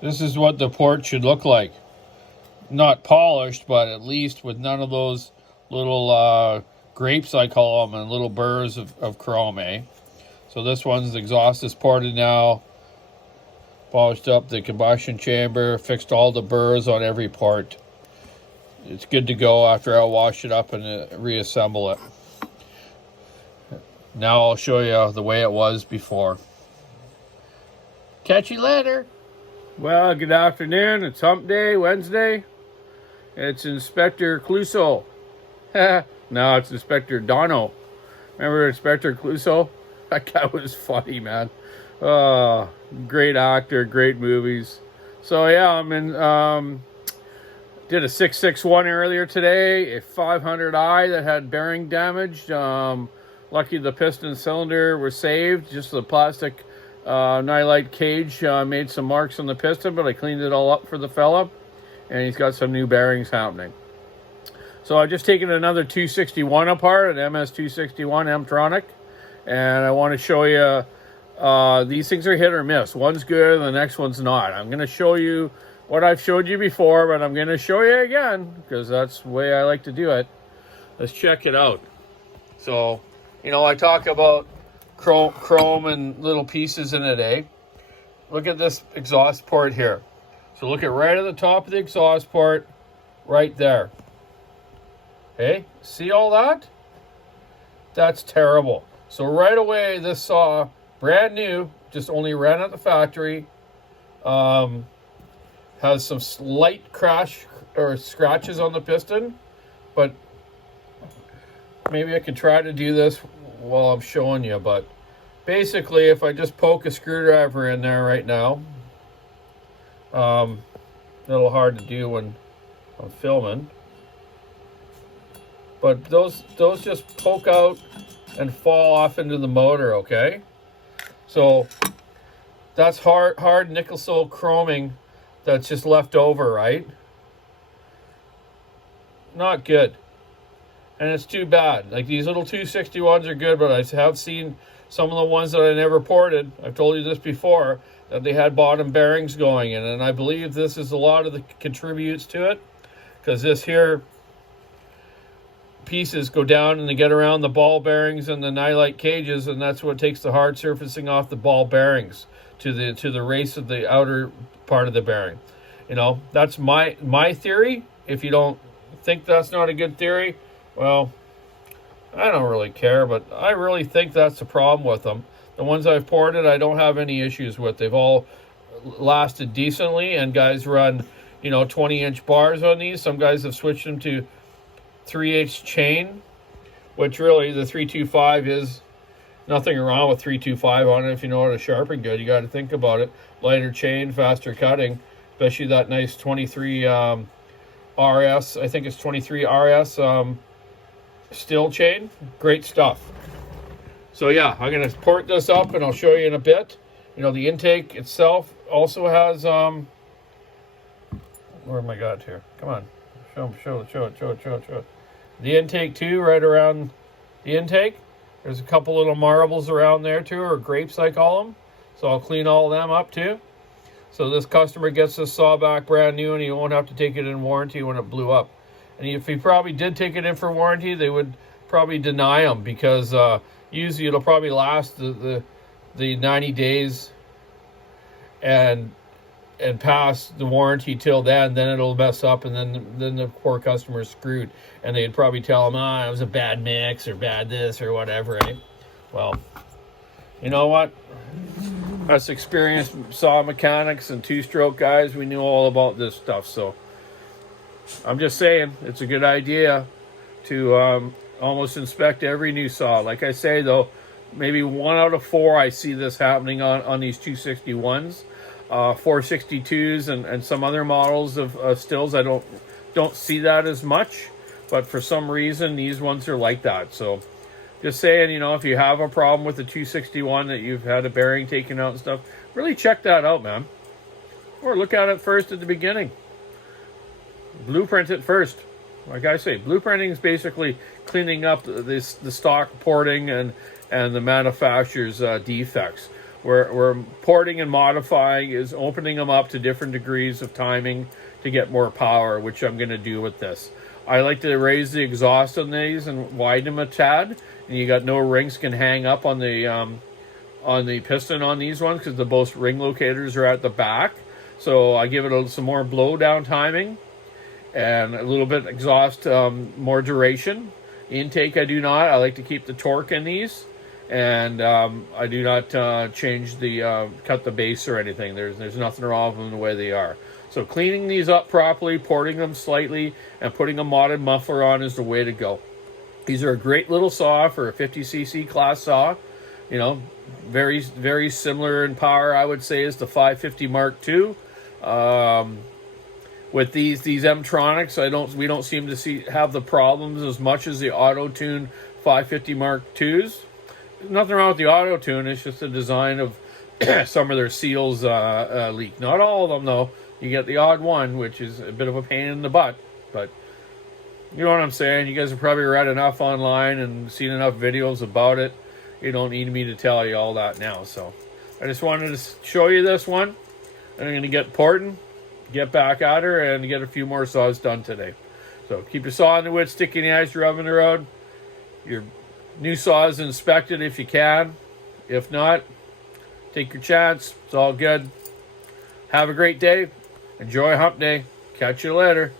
This is what the port should look like. Not polished, but at least with none of those little grapes, I call them, and little burrs of chrome, eh? So this one's the exhaust is ported now. Polished up the combustion chamber, fixed all the burrs on every port. It's good to go after I wash it up and reassemble it. Now I'll show you the way it was before. Catch you later. Well, good afternoon. It's hump day, Wednesday. It's Inspector Clouseau. No, it's Inspector Donny. Remember Inspector Clouseau? That guy was funny, man. Oh, great actor, great movies. So yeah, I'm in. Did a 661 earlier today, a 500i that had bearing damage. Lucky the piston cylinder was saved. Just the plastic nylite cage made some marks on the piston, but I cleaned it all up for the fella, and he's got some new bearings happening. So I've just taken another 261 apart, an ms261 M-tronic, and I want to show you. These things are hit or miss. One's good and the next one's not. I'm going to show you what I've showed you before, but I'm going to show you again because that's the way I like to do it. Let's check it out. So, you know, I talk about chrome and little pieces in it, eh? Look at this exhaust port here. So look at right at the top of the exhaust port, right there. Hey, see all that? That's terrible. So right away, this saw brand new, just only ran at the factory. Has some slight crash or scratches on the piston, but maybe I can try to do this while I'm showing you. But basically, if I just poke a screwdriver in there right now, a little hard to do when I'm filming, but those just poke out and fall off into the motor, okay? So that's hard nickel silver chroming that's just left over, right? Not good. And it's too bad. Like, these little 261s are good, but I have seen some of the ones that I never ported. I've told you this before, that they had bottom bearings going in, and I believe this is a lot of the contributes to it, because this here pieces go down and they get around the ball bearings and the nylite cages, and that's what takes the hard surfacing off the ball bearings to the race of the outer part of the bearing. You know, that's my theory. If you don't think that's not a good theory, well, I don't really care, but I really think that's the problem with them. The ones I've ported, I don't have any issues with. They've all lasted decently, and guys run, you know, 20-inch bars on these. Some guys have switched them to 3/8 chain, which really the 325 is nothing wrong with 325 on it if you know how to sharpen good. You got to think about it. Lighter chain, faster cutting, especially that nice 23 RS. I think it's 23 RS Stihl chain. Great stuff. So yeah, I'm gonna port this up and I'll show you in a bit. You know, the intake itself also has where am I got here? Come on, show it. The intake too, right around the intake. There's a couple little marbles around there too, or grapes I call them. So I'll clean all of them up too. So this customer gets this saw back brand new, and he won't have to take it in warranty when it blew up. And if he probably did take it in for warranty, they would probably deny him, because usually it'll probably last the 90 days and pass the warranty till then it'll mess up, and then the poor customer's screwed, and they'd probably tell him, it was a bad mix or bad this or whatever, eh? Well, you know what? Us experienced saw mechanics and two-stroke guys, we knew all about this stuff. So I'm just saying, it's a good idea to almost inspect every new saw. Like I say, though, maybe 1 out of 4 I see this happening on these 261s. 462s and some other models of Stihls, I don't see that as much, but for some reason these ones are like that. So just saying, you know, if you have a problem with the 261 that you've had a bearing taken out and stuff, really check that out, man. Or look at it first at the beginning. Blueprint it first. Like I say, blueprinting is basically cleaning up the stock porting and the manufacturer's defects. we're porting and modifying is opening them up to different degrees of timing to get more power, which I'm going to do with this. I like to raise the exhaust on these and widen them a tad, and you got no rings can hang up on the piston on these ones because the both ring locators are at the back. So I give it some more blow down timing and a little bit exhaust, more duration. Intake I do not. I like to keep the torque in these, and I do not change the cut the base or anything. There's nothing wrong with them the way they are. So cleaning these up properly, porting them slightly, and putting a modded muffler on is the way to go. These are a great little saw for a 50cc class saw. You know, very, very similar in power, I would say, as the 550 Mark II. With these M-Tronics, we don't seem to have the problems as much as the auto-tune 550 Mark IIs. There's nothing wrong with the auto-tune. It's just the design of some of their seals leak. Not all of them, though. You get the odd one, which is a bit of a pain in the butt. But you know what I'm saying? You guys have probably read enough online and seen enough videos about it. You don't need me to tell you all that now. So I just wanted to show you this one. And I'm going to get porting, get back at her, and get a few more saws done today. So keep your saw on the wood, stick in the ice, rubbing the road. Your new saws inspected if you can. If not, take your chance. It's all good. Have a great day. Enjoy hump day. Catch you later.